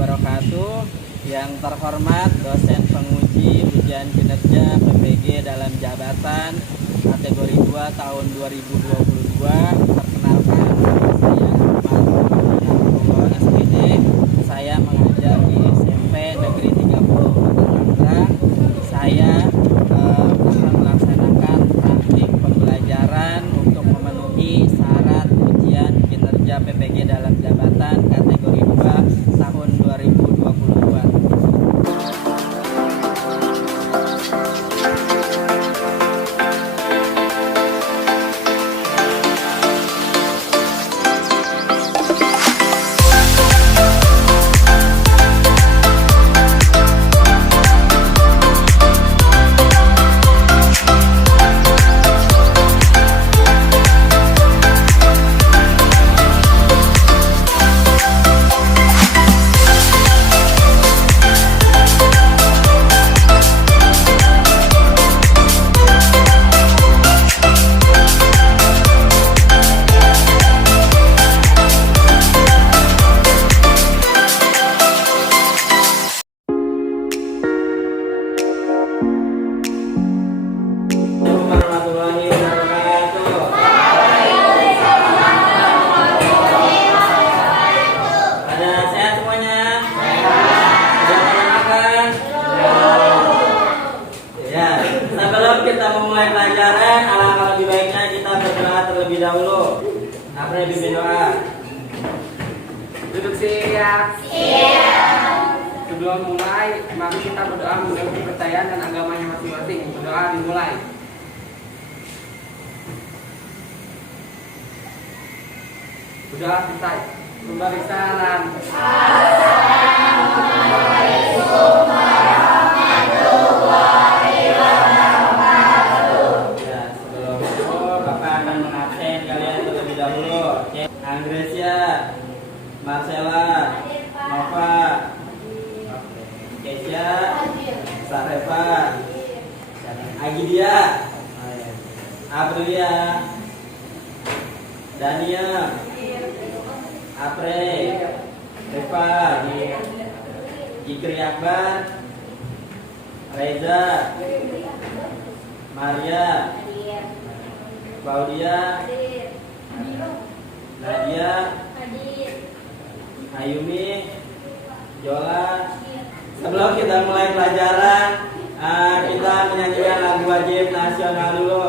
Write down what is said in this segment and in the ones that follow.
wabarakatuh. Yang terhormat dosen penguji ujian kinerja PPG dalam jabatan kategori 2 tahun 2022. Perkenalkan, saya Ahmad SPD. Saya mengajar di SMP Negeri 30 Kota Tangerang. Saya akan melaksanakan praktik pembelajaran untuk memenuhi syarat ujian kinerja PPG dalam jabatan kategori 2 tahun 2022. Sebelum kita memulai pelajaran, alangkah lebih baiknya kita berdoa terlebih dahulu. Apa yang bimbing doa? Duduk siap. Siap. Sebelum mulai, mari kita berdoa mengenai kepercayaan dan agamanya masing-masing. Berdoa dimulai. Berdoa selesai. Kembali salam. Assalamualaikum warahmatullahi wabarakatuh. Ya, sebelum itu Bapak akan mengabsen kalian terlebih dahulu. Anggracia, Marcella, Nova, Kesia, Sarefa, Agidia, Aprilia, Dania, Apre, Reva, Jikri Akbar, Reza, Maria, Claudia, Nadia, Ayumi, Jola. Sebelum kita mulai pelajaran, kita menyanyikan lagu wajib nasional dulu.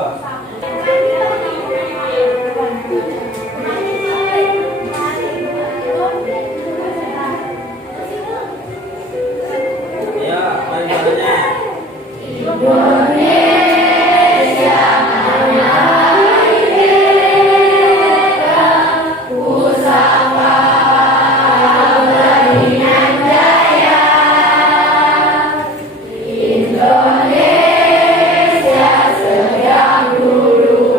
Ayo, mari nyanyinya. Indonesia Raya Merdeka, pusaka beriman jaya. Indonesia sejak dulu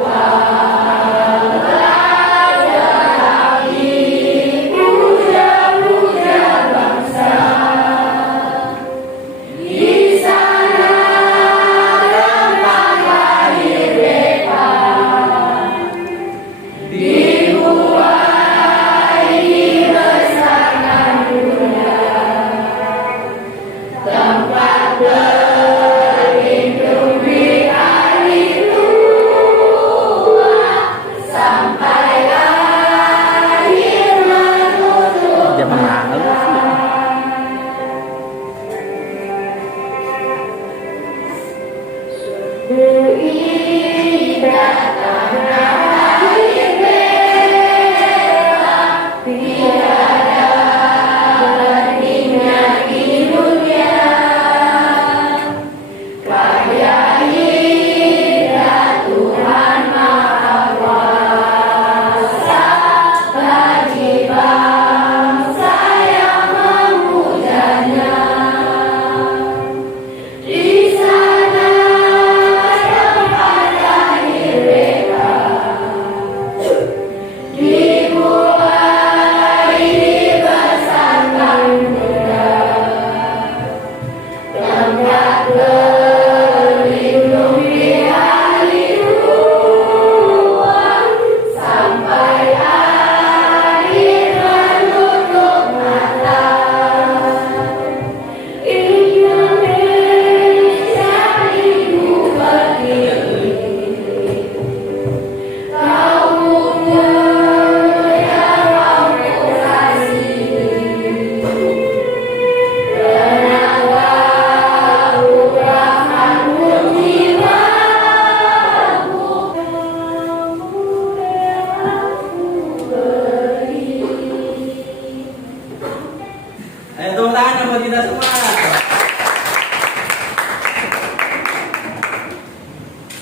buat kita semua.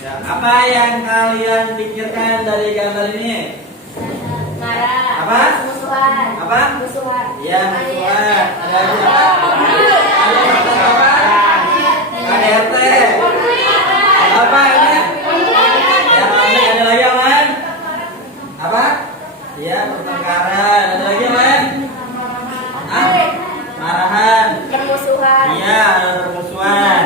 Ya, apa yang kalian pikirkan dari gambar ini? Marah. Apa? Musuhan. Apa? Musuhan. Ya, musuhan. Ada siapa? Ada apa? Ada RT. Apa ini? Ya, konflik. Ada lagi yang lain? Apa? Ya, pertengkaran. Ada lagi yang lain? Marahan. Permusuhan. Iya, ada permusuhan.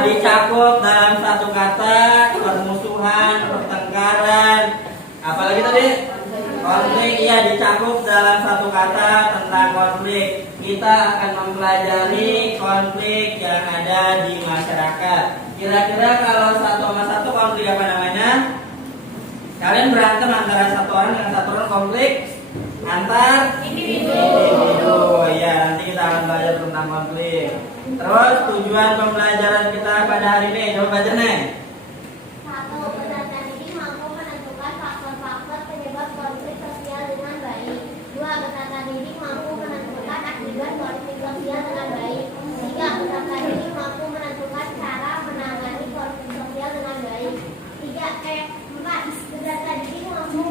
Dicakup dalam satu kata, permusuhan, pertengkaran. Apalagi tadi? Konflik. Iya, dicakup dalam satu kata tentang konflik. Kita akan mempelajari konflik yang ada di masyarakat. Kira-kira kalau satu sama satu konflik apa namanya? Kalian berantem antara satu orang dengan satu orang, konflik antar individu. Ya, nanti kita akan belajar tentang konflik. Terus tujuan pembelajaran kita pada hari ini, coba baca nih. 1. Peserta didik mampu menentukan faktor-faktor penyebab konflik sosial dengan baik. 2. Peserta didik mampu menentukan akibat konflik sosial dengan baik. 3. Peserta didik mampu menentukan cara menangani konflik sosial dengan baik. 4. Peserta didik mampu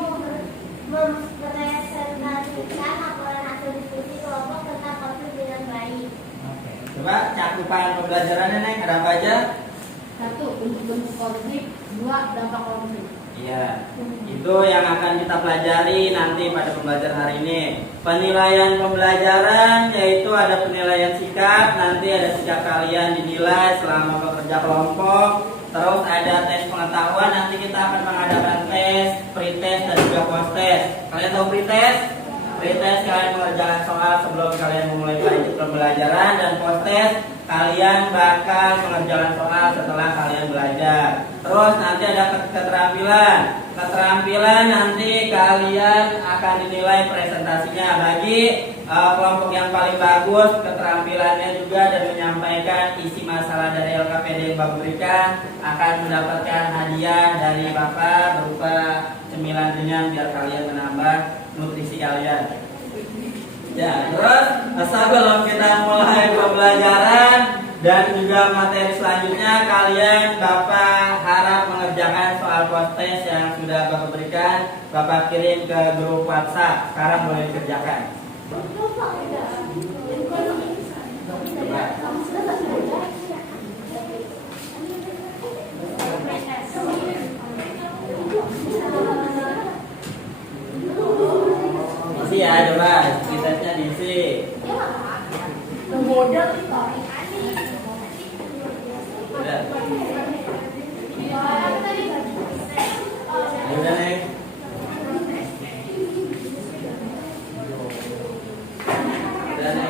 merepresentasikan laporan hasil diskusi kelompok tentang konflik dengan baik. Oke. Coba cakupan pembelajarannya nih, ada apa aja? 1. Bentuk-bentuk konflik. 2. Dampak konflik. Iya, itu yang akan kita pelajari nanti pada pembelajaran hari ini. Penilaian pembelajaran yaitu ada penilaian sikap, nanti ada sikap kalian dinilai selama bekerja kelompok. Terus ada tes pengetahuan, nanti kita akan mengadakan tes, pretest dan juga post test. Kalian tahu pretest? Pretest kalian mengerjakan soal sebelum kalian memulai pembelajaran, dan post test kalian bakal mengerjakan soal setelah kalian belajar. Terus nanti ada keterampilan. Keterampilan nanti kalian akan dinilai presentasinya. Bagi kelompok yang paling bagus keterampilannya juga dan menyampaikan isi masalah dari LKPD yang Bapak berikan akan mendapatkan hadiah dari Bapak berupa cemilan ringan biar kalian menambah nutrisi kalian. Ya, terus sebelum kita mulai pembelajaran dan juga materi selanjutnya, kalian Bapak harap mengerjakan soal post test yang sudah Bapak berikan, Bapak kirim ke grup WhatsApp. Sekarang boleh dikerjakan. Ya. Isi ya, coba kitanya diisi. Modal Udah. Udah nih. Udah nih,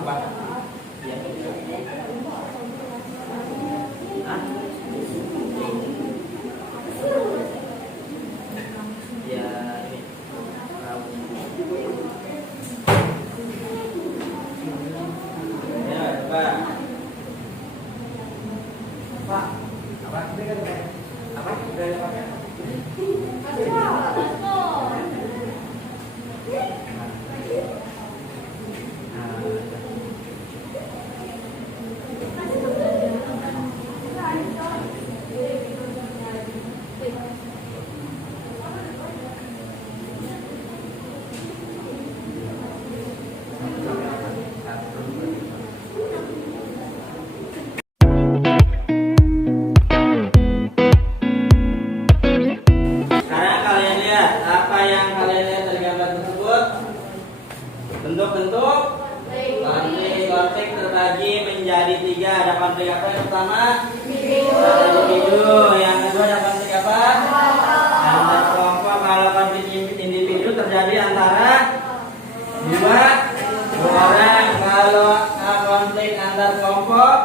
apa? Ya. Hah? Ya, ini. Ya, Pak. Pak. Apa? Apa? Sekarang kalian lihat apa yang kalian lihat dari gambar tersebut. Bentuk-bentuk konflik terbagi menjadi 3. Ada konflik apa yang pertama? Individu. Yang kedua ada konflik apa? Antar kelompok. Kalau konflik individu terjadi antara dua orang. Kalau konflik antar kelompok,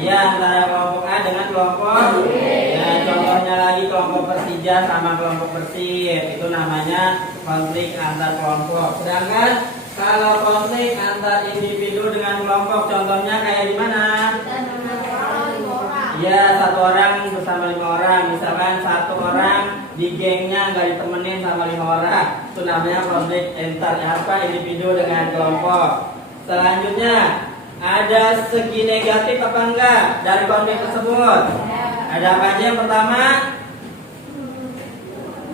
iya, antara kelompok A dengan kelompok B. Ya, contohnya lagi kelompok Persija sama kelompok Persib, itu namanya konflik antar kelompok. Sedangkan kalau konflik antar individu dengan kelompok, contohnya kayak di mana? Ya, satu orang bersama 5 orang. Misalkan satu orang di gengnya nggak ditemenin sama 5 orang. Itu namanya konflik antar individu dengan kelompok. Selanjutnya, ada segi negatif apa enggak dari konflik tersebut? Ada apa aja? Yang pertama,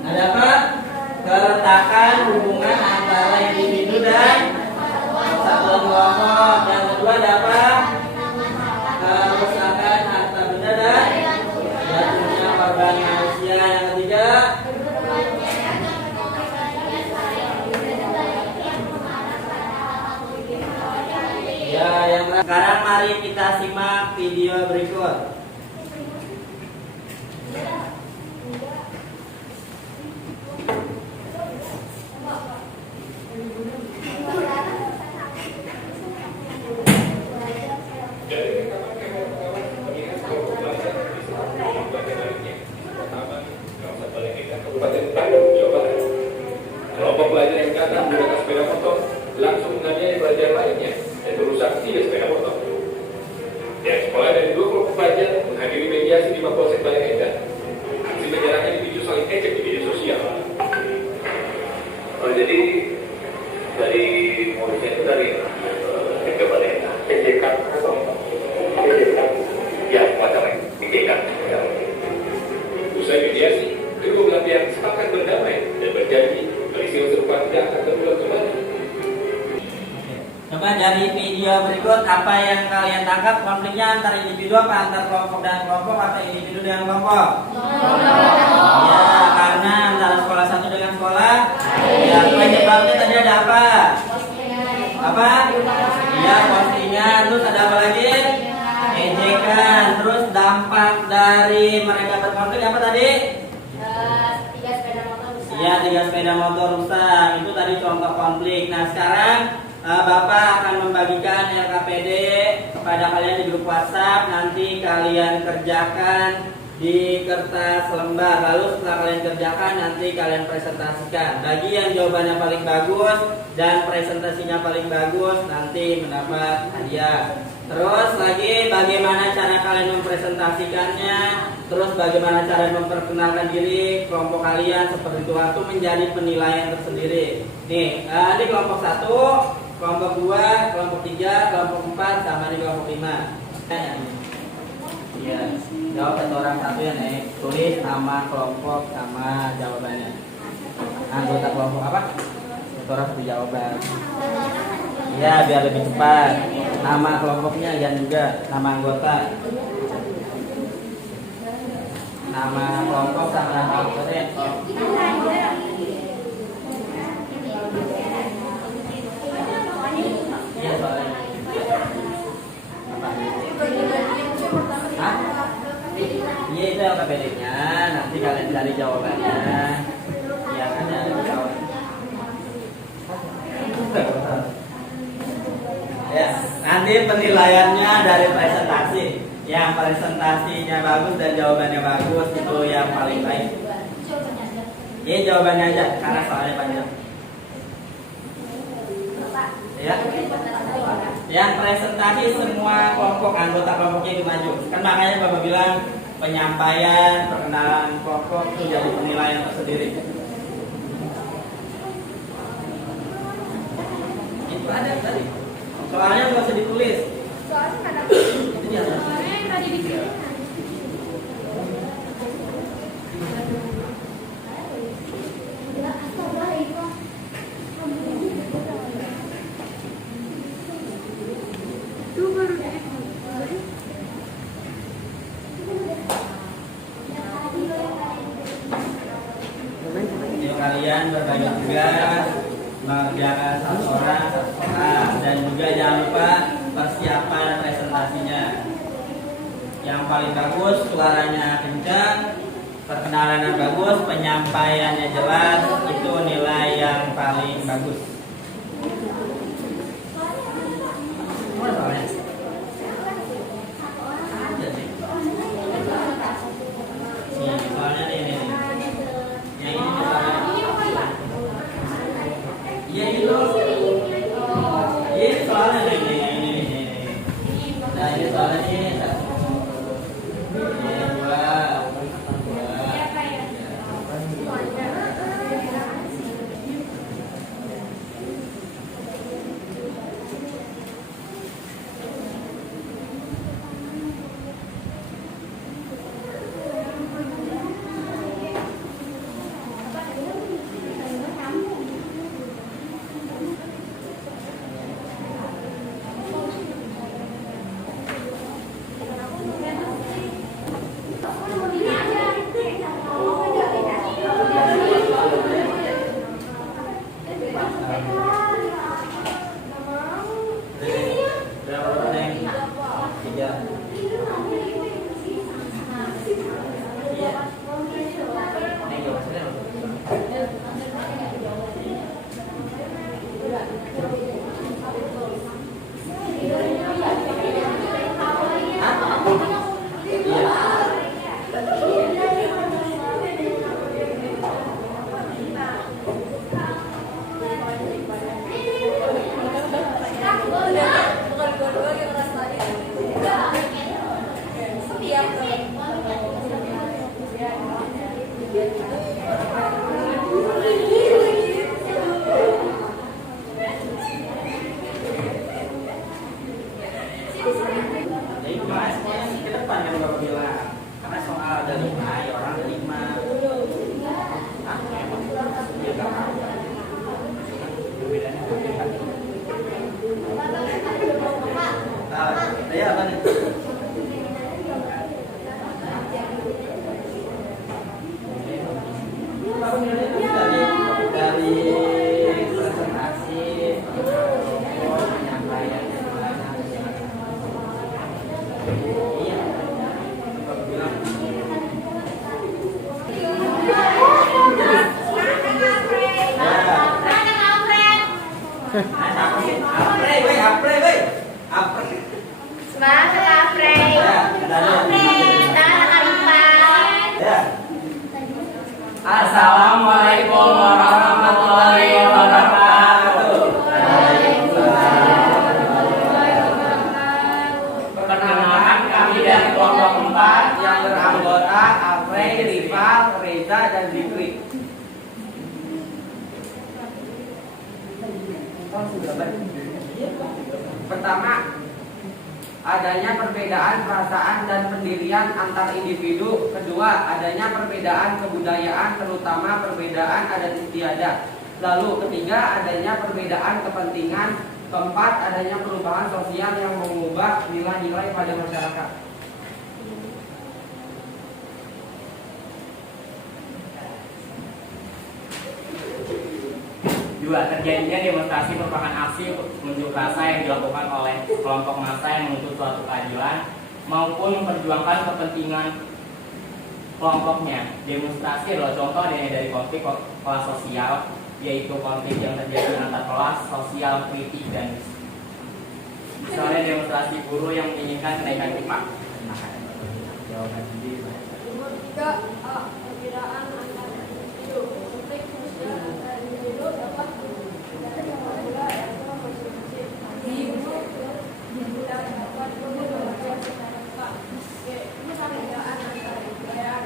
ada apa? Keretakan hubungan antara individu dan satuan kelompok. Yang kedua ada apa? Kerusakan harta benda dan jatuhnya korban manusia. Yang ketiga, ya, yang sekarang mari kita simak video berikut. Kabupaten Bandung, Jawa Barat. Kelompok pelajar yang datang menggunakan sepeda motor langsung menganiaya pelajar lainnya dan merusak tiga sepeda motor. Pihak sekolah dan 2 kelompok pelajar menghadiri mediasi di Mapolsek Bale Endah. Aksi penyerangan dipicu saling ejek di media sosial. Jadi dari modusnya itu dari ke Bale Endah, ejekan ya macam ejekan. Usai mediasi, kedua belah pihak sepakat berdamai dan berjanji peristiwa serupa tidak akan terulang kembali. Coba dari video berikut apa yang kalian tangkap konfliknya antara individu apa antar kelompok dan kelompok atau individu dengan kelompok? Ya, karena antara sekolah satu dengan sekolah. Ya, penyebabnya tadi ada apa? Apa? Ya, postingan. Terus ada apa lagi? Ejekan. Terus dampak dari mereka berkonflik apa tadi? 3 sepeda motor rusak. Iya, 3 sepeda motor rusak. Itu tadi contoh konflik. Nah, sekarang Bapak akan membagikan LKPD kepada kalian di grup WhatsApp. Nanti kalian kerjakan di kertas lembar. Lalu setelah kalian kerjakan, nanti kalian presentasikan. Bagi yang jawabannya paling bagus dan presentasinya paling bagus, nanti mendapat hadiah. Terus lagi, bagaimana cara kalian mempresentasikannya? Terus bagaimana cara memperkenalkan diri kelompok kalian seperti itu, waktu menjadi penilaian tersendiri. Nih, ini kelompok 1, kelompok 2, kelompok 3, kelompok 4, sama di kelompok 5. Iya, jawab satu orang satu ya nih. Tulis nama kelompok sama jawabannya. Anggota kelompok apa? Satu orang satu jawaban. Iya, biar lebih cepat. Nama kelompoknya dan juga nama anggota. Nama kelompok sama nama anggotanya. Iya, soalnya. Apa? Hah? Iya, itu LKPD-nya. Nanti kalian cari jawabannya. Yang ada di bawah. Ya, nanti penilaiannya dari presentasi. Yang presentasinya bagus dan jawabannya bagus itu yang paling baik. Ini jawabannya aja karena soalnya panjang. Ya. Yang presentasi semua kelompok anggota kelompoknya itu maju. Kan makanya Bapak bilang penyampaian, perkenalan kelompok itu jadi penilaian tersendiri. Itu ada tadi. Soalnya nggak usah ditulis. Soalnya nggak ada. Itu di atas. Soalnya yang tadi di sini. Itu baru kalian berbagi tugas, mengerjakan satu orang dan juga jangan lupa persiapan presentasinya. Yang paling bagus suaranya kencang, perkenalannya bagus, penyampaiannya jelas, itu nilai yang paling bagus. Mana soalnya? Ada sih. Nih, soalnya nih. Yang ini soalnya. Iya itu. Ini soalnya ini. Nah ini soalnya ini. Ini dua. dari presentasi penyampaian iya Assalamualaikum warahmatullahi wabarakatuh. Perkenalkan kami dari kelompok 4 yang beranggota Afrey, Rival, Reza, dan Zikri. Pertama, adanya perbedaan perasaan dan pendirian antar individu. Kedua, adanya perbedaan kebudayaan, terutama perbedaan adat istiadat. Lalu ketiga, adanya perbedaan kepentingan. Keempat, adanya perubahan sosial yang mengubah nilai-nilai pada masyarakat. Dua, terjadinya demonstrasi merupakan aksi unjuk rasa yang dilakukan oleh kelompok massa yang menuntut suatu keadilan maupun memperjuangkan kepentingan kelompoknya. Demonstrasi adalah contoh dari konflik kelas sosial, yaitu konflik yang terjadi antar kelas sosial kritik dan misalnya demonstrasi buruh yang menginginkan kenaikan upah. Jawaban sendiri. Nomor 3 A. Perbedaan antar individu. Konflik sosial antar individu dapat dari apabila ekor masing-masing dan dapat berbeda secara mutlak. B. Perbedaan antar budaya.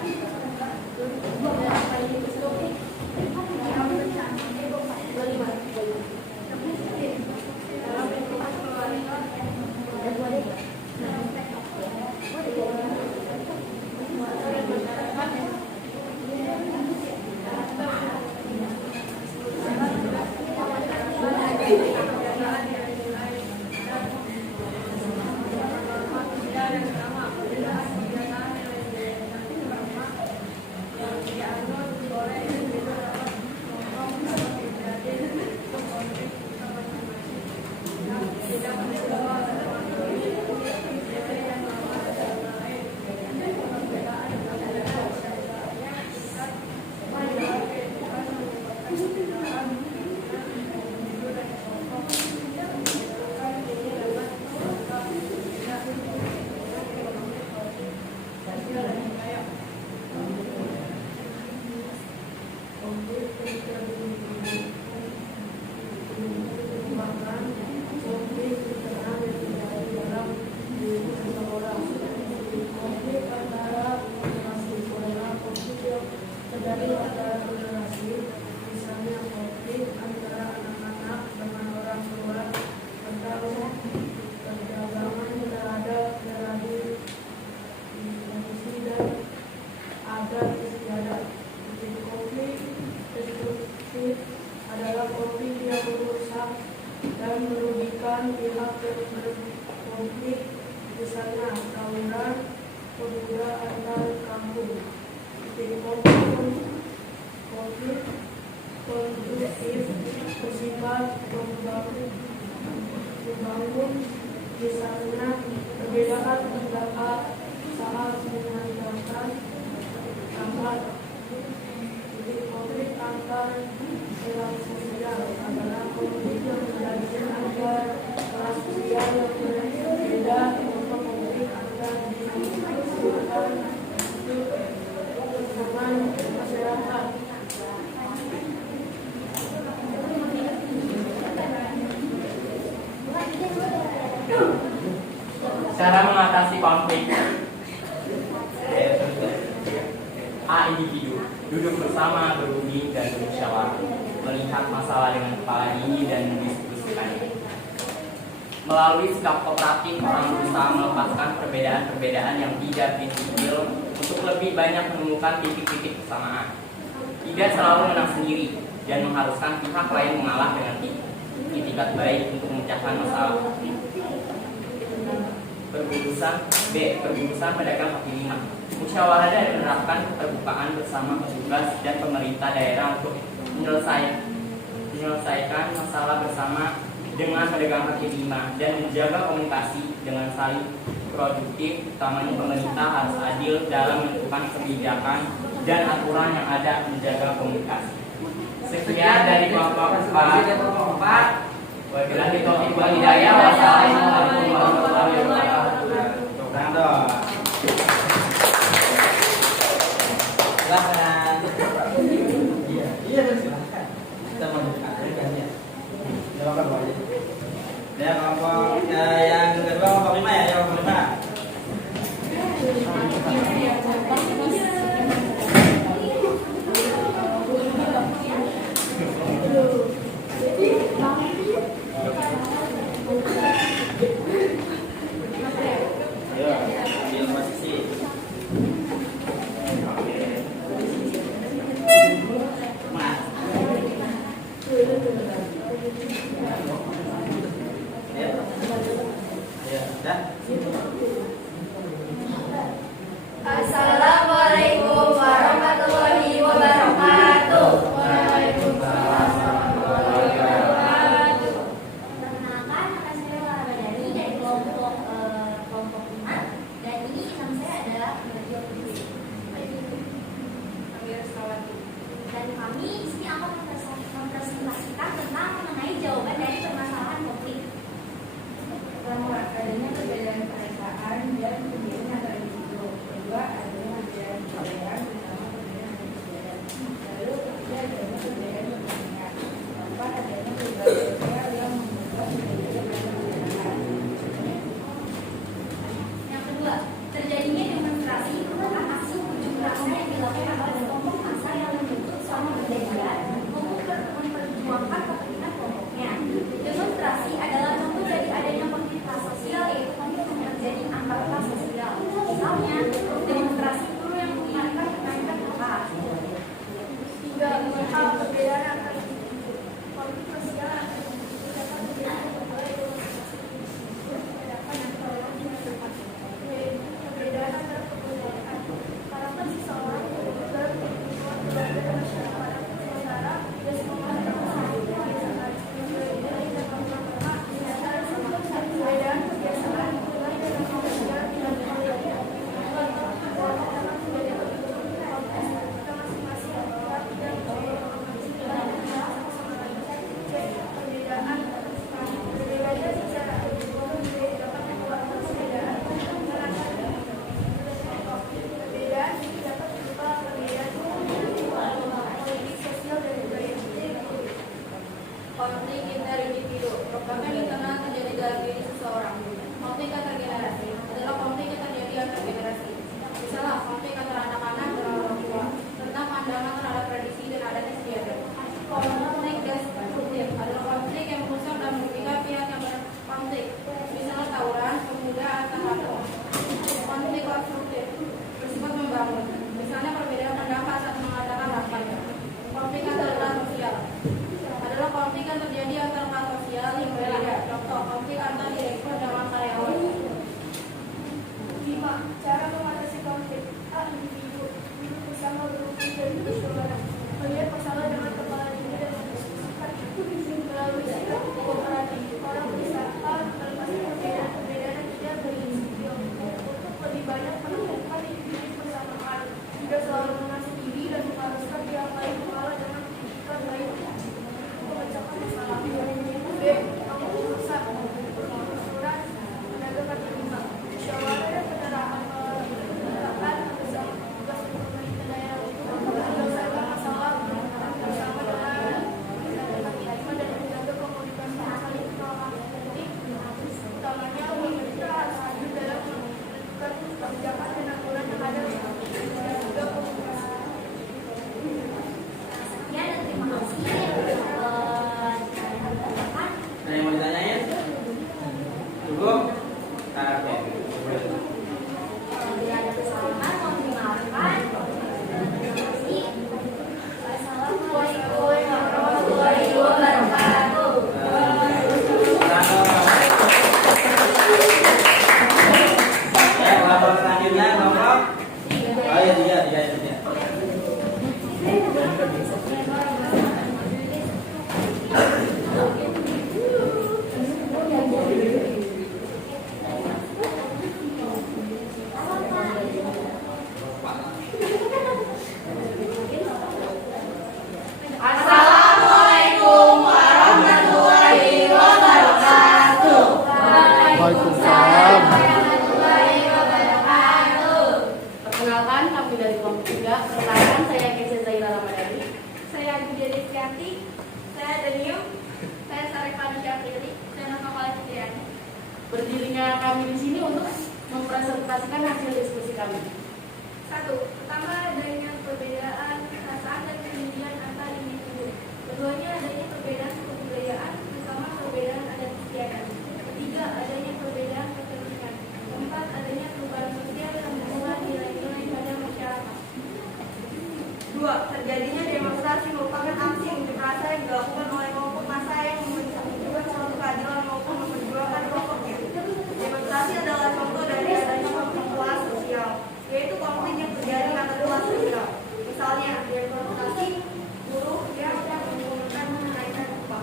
Dalam lingkungan keluarga konflik, misalnya tawuran, pemuda antar kampung. Titik konflik kondusif bersifat membangun, misalnya perbedaan pendapat saat menanyakan tempat. Titik konflik antar kelas sosial adalah konflik yang terjadi antar kelas sosial yang berbeda untuk konflik antar kesulitan kebersamaan masyarakat. Cara mengatasi konflik. A. Individu duduk bersama, berunding dan bermusyawarah, melihat masalah dengan kepala dingin dan mendiskusikannya. Melalui sikap kooperatif, orang berusaha melepaskan perbedaan-perbedaan yang tidak prinsipil untuk lebih banyak menemukan titik-titik kesamaan. Tidak selalu menang sendiri dan mengharuskan pihak lain mengalah dengan itikat baik untuk memecahkan masalah. Berurusan B. Berurusan pedagang kaki lima. Musyawarah dan menerapkan keterbukaan bersama petugas dan pemerintah daerah untuk menyelesaikan masalah bersama dengan pedagang kaki lima dan menjaga komunikasi dengan saling produktif. Utamanya pemerintah harus adil dalam menentukan kebijakan dan aturan yang ada, menjaga komunikasi. Sekian dari kelompok 4. Wabillahi taufiq wal hidayah. Wassalamualaikum warahmatullahi wabarakatuh. Silahkan. Iya, silahkan. Kita mau dengarkan ya. Silakan Pak. Ya, kelompok yang kedua kelompok 5 ya, kelompok 5. Ayo, ambil posisi. Mas. Ya, dah. Assalamualaikum warahmatullahi wabarakatuh. Perkenalkan, nama saya Lara Badani dari kelompok 5 dan ini nama saya adalah Nadia Putri. Dan kami di sini akan mempresentasikan tentang mengenai jawaban dari permasalahan konflik. Adanya perbedaan perasaan dan kemudian antara individu. Kedua, adanya perbedaan kebudayaan bersama perbedaan adat istiadat. Lalu ketiga, adanya perbedaan kepentingan. Keempat, adanya perubahan sosial yang membuat perbedaan perbedaan. Yang kedua, terjadinya demonstrasi merupakan aksi unjuk rasa yang dilakukan oleh kelompok massa yang menuntut suatu perbedaan memperjuangkan kepentingan kelompoknya. Demonstrasi adalah contoh dari adanya konflik sosial, yaitu konflik yang terjadi antar kelas sosial. Misalnya, demonstrasi buruh yang menginginkan kenaikan upah. Tiga, hal perbedaan antar individu. Konflik sosial antar individu dapat terjadi oleh demonstrasi antara orang dengan tempat. Perbedaan antar kebudayaan. Karakter seseorang dalam kehidupan keluarga masyarakat. Sementara tidak semua orang sama kebiasaan. Perbedaan kebiasaan mulai dari sosial dan budaya. Konflik antar individu merupakan internal terjadi dalam diri seseorang. Konflik antar generasi adalah konflik yang terjadi antar generasi. Misalnya konflik antara anak-anak dan orang tua tentang pandangan terhadap tradisi dan adat istiadat. Konflik destruktif adalah konflik yang merusak dan merugikan pihak yang berkonflik. Misalnya tawuran, pemuda antar kelompok. Konflik konstruktif bersifat membangun. Misalnya perbedaan pendapat saat mengadakan rapat. Konflik antar kelas sosial adalah konflik yang terjadi Widya Rizkyanti, saya Daniel, saya Sarifani Syafiri, saya Nafakala Fitriani. Berdirinya kami di sini untuk mempresentasikan hasil diskusi kami. 1. Pertama, adanya perbedaan perasaan dan kemudian antar individu. Keduanya, adanya perbedaan kebudayaan, terutama perbedaan adat istiadat. Ketiga, adanya perbedaan kepentingan. Keempat, adanya perubahan sosial yang mengulang nilai-nilai pada masyarakat. 2. Terjadinya demonstrasi merupakan aksi unjuk rasa yang dilakukan oleh kelompok massa yang memperjuangkan suatu keadilan maupun memperjuangkan kelompoknya. Demonstrasi adalah contoh dari adanya konflik kelas sosial, yaitu konflik yang terjadi antar kelas sosial. Misalnya, demonstrasi buruh yang mengumpulkan menaikkan upah.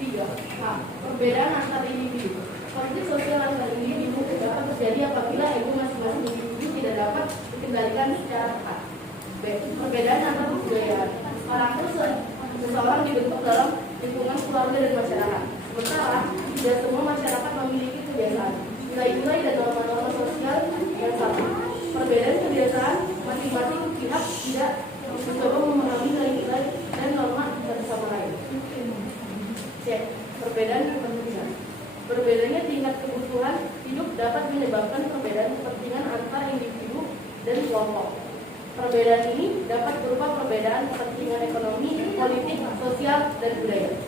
3. Perbedaan antar individu. Konflik sosial antar individu dapat terjadi apabila ego masing-masing individu tidak dapat dikendalikan secara tepat. B. Perbedaan antar kebudayaan. Orang seseorang dibentuk dalam lingkungan keluarga dan masyarakat. Sementara tidak semua masyarakat memiliki kebiasaan, nilai-nilai dan norma-norma sosial yang sama. Perbedaan kebiasaan masing-masing pihak tidak mencoba memahami nilai-nilai dan norma satu sama lain. C. Perbedaan kepentingan. Berbedanya tingkat kebutuhan hidup dapat menyebabkan perbedaan kepentingan antar individu dan kelompok. Perbedaan ini dapat berupa perbedaan kepentingan ekonomi, politik, sosial, dan budaya. 4.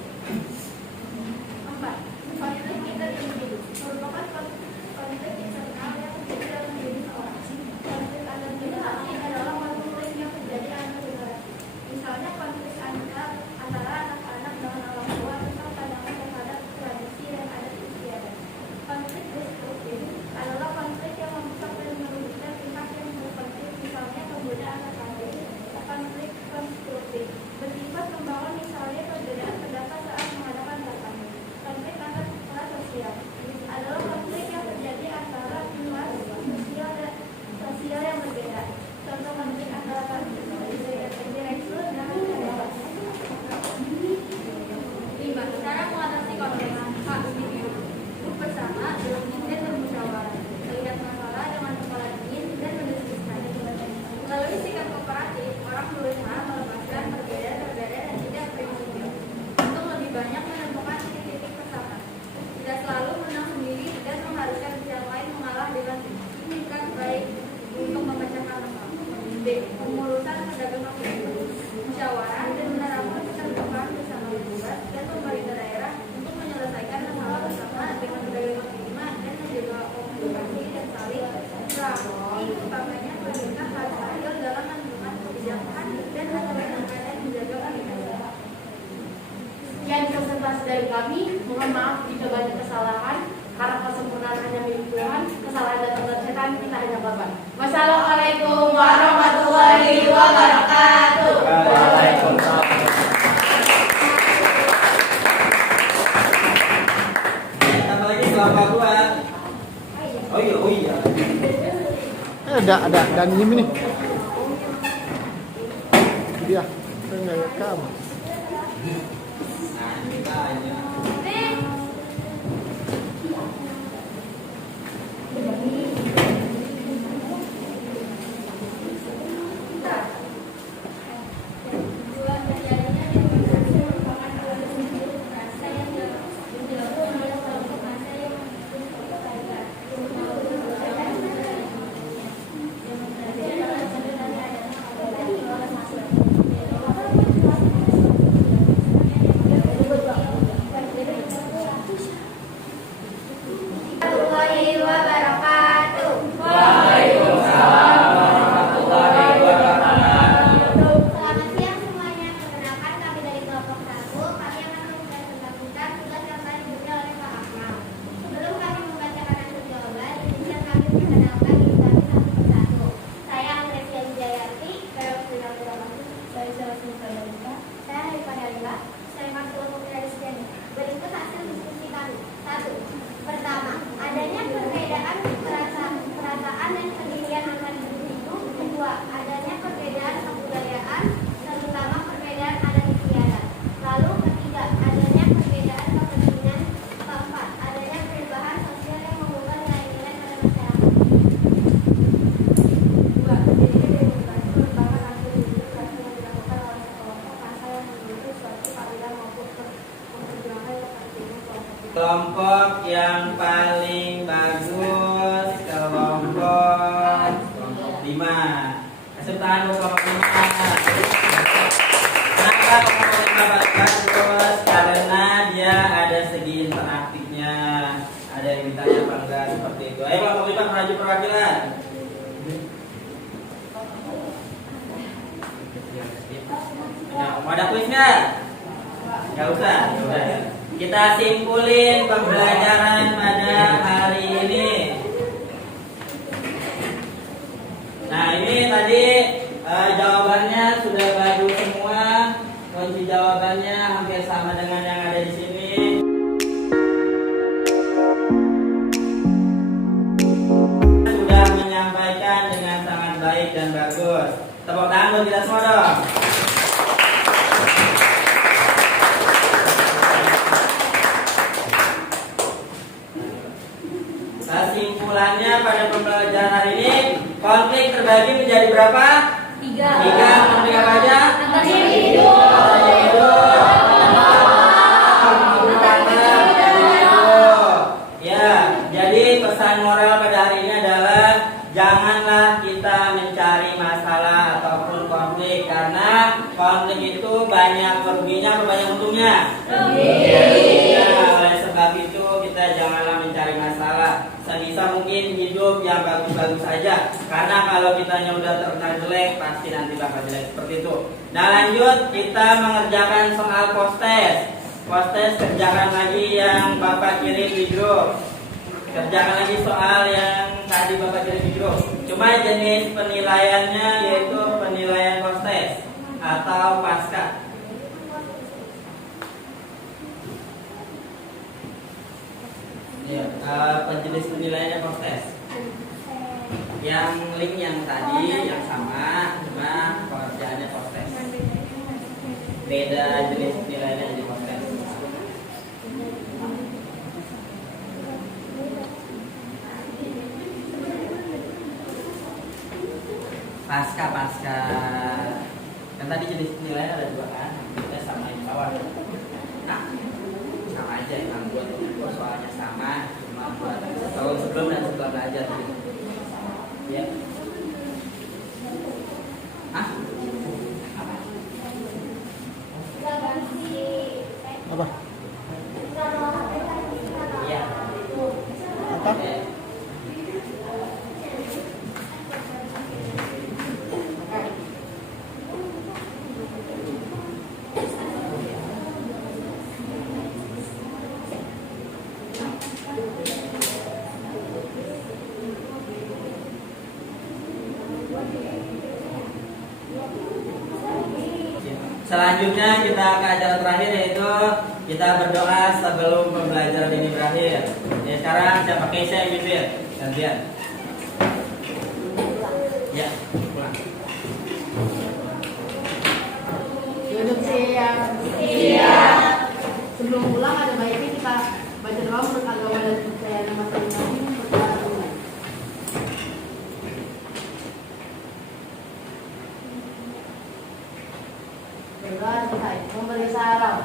Konflik antar individu merupakan konflik internal yang terjadi dalam diri seorang. Konflik antar generasi adalah konflik yang terjadi antar generasi. Misalnya konflik antara anak-anak dengan orang tua tentang pandangan terhadap tradisi dan adat istiadat. Konflik destruktif adalah konflik yang merusak dan merugikan pihak yang berkonflik, misalnya pemuda anak kandung. Konflik konstruktif bersifat membangun, misalnya perbedaan pendapat saat menghadapan tantangan. Konflik antar kelas sosial adalah konflik yang terjadi antara kelas sosial yang berbeda. Contoh konflik antara direktur dan karyawan. 5. Cara mengatasi konflik. A. Duduk bersama, dan bermusyawarah. Melihat masalah dengan kepala dingin dan mendiskusikan. Melalui sikap kooperatif, orang berusaha melepaskan perbedaan dan tidak prinsipil untuk lebih banyak menemukan titik-titik persamaan. Tidak selalu menang sendiri dan mengharuskan pihak lain mengalah dengan tingkat baik untuk memecahkan masalah. B. Pemulusan pedagang kaki lima. Musyawarah dan menerapkan keterbukaan bersama petugas dan pemerintah daerah untuk menyelesaikan masalah bersama dengan pedagang kaki lima dan menjaga komunikasi dan saling berarti utamanya pemerintah harus adil dalam menentukan kebijakan dan menjaga menjaga komunikasi. Sekian presentasi dari kami. Mohon maaf jika banyak kesalahan, karena kesempurnaan hanya milik Tuhan. Kesalahan datang dari setan, kita hanya korban. Wassalamualaikum warahmatullahi wabarakatuh. Waalaikumsalam. Tambah lagi selama buat. Oh iya. Ada ini nih. Dia enggak rekam. Nah, kita aja. Warahmatullahi wabarakatuh. Selamat siang semuanya. Perkenalkan, kami dari kelompok 1. Kami akan mempresentasikan tugas yang telah diberikan oleh Pak Akmal. Sebelum kami membacakan hasil jawaban, izinkan kami memperkenalkan diri kami satu persatu. Saya Angresia Wijayanti. Saya Selesai Kadarita. Saya Harifan Alila. Saya Marcelo Putri Rizkyani. Berikut hasil diskusi kami. 1. Pertama, adanya perbedaan perasaan dan pendirian antar individu. Kedua, adanya perbedaan kebudayaan, terutama perbedaan adat istiadat. Lalu ketiga, adanya perbedaan kepentingan. Keempat, adanya perubahan sosial yang mengubah nilai-nilai pada masyarakat. 2. Jadi demonstrasi merupakan aksi unjuk rasa yang dilakukan kelompok yang paling bagus kelompok 5. Kasih tangan buat kelompok 5. Kenapa kelompok 5 bagus? Karena dia ada segi interaktifnya. Ada yang ditanya apa enggak seperti itu. Ayo kelompok 5 maju perwakilan. Mau ada kuis nggak? Nggak usah. Yaudah. Kita simpulin pembelajaran pada hari ini. Nah ini tadi jawabannya sudah bagus semua. Kunci jawabannya hampir sama dengan yang ada di sini. Sudah menyampaikan dengan sangat baik dan bagus. Tepuk tangan buat kita semua dong. Kesimpulannya pada pembelajaran hari ini, konflik terbagi menjadi berapa? 3. Konflik apa aja? Antar individu. Ya, jadi pesan moral pada hari ini adalah janganlah kita mencari masalah ataupun konflik, karena konflik itu banyak meruginya atau banyak untungnya. Ya, oleh sebab itu kita janganlah mencari masalah. Sebisa mungkin hidup yang bagus-bagus saja, karena kalau kitanya udah terkenal jelek pasti nanti bakal jelek seperti itu. Nah lanjut, kita mengerjakan soal post-test. Post-test kerjakan lagi yang Bapak kirim di grup. Kerjakan lagi soal yang tadi Bapak kirim di grup. Cuma jenis penilaiannya yaitu penilaian post-test atau pasca. Ya, penjenis penilaiannya post-test. Yang link yang tadi yang sama, cuma pengerjaannya post-test. Beda jenis penilaiannya jadi post-test. Pasca kan tadi jenis penilaian ada 2 kan, kita sama yang bawah. Nah, sama aja emang buat soalnya sama, cuma buat tahun sebelum dan setelah belajar gitu. Ya. Apa? Iya. Apa? Selanjutnya kita ke acara terakhir, yaitu kita berdoa sebelum pembelajaran ini berakhir. Ya, sekarang siapa Keisha yang pimpin? Gantian. Ya, pulang. Duduk siap. Sebelum pulang ada baiknya kita baca doa menurut agama dan kepercayaan masing-masing. Berdoa kita memberi salam.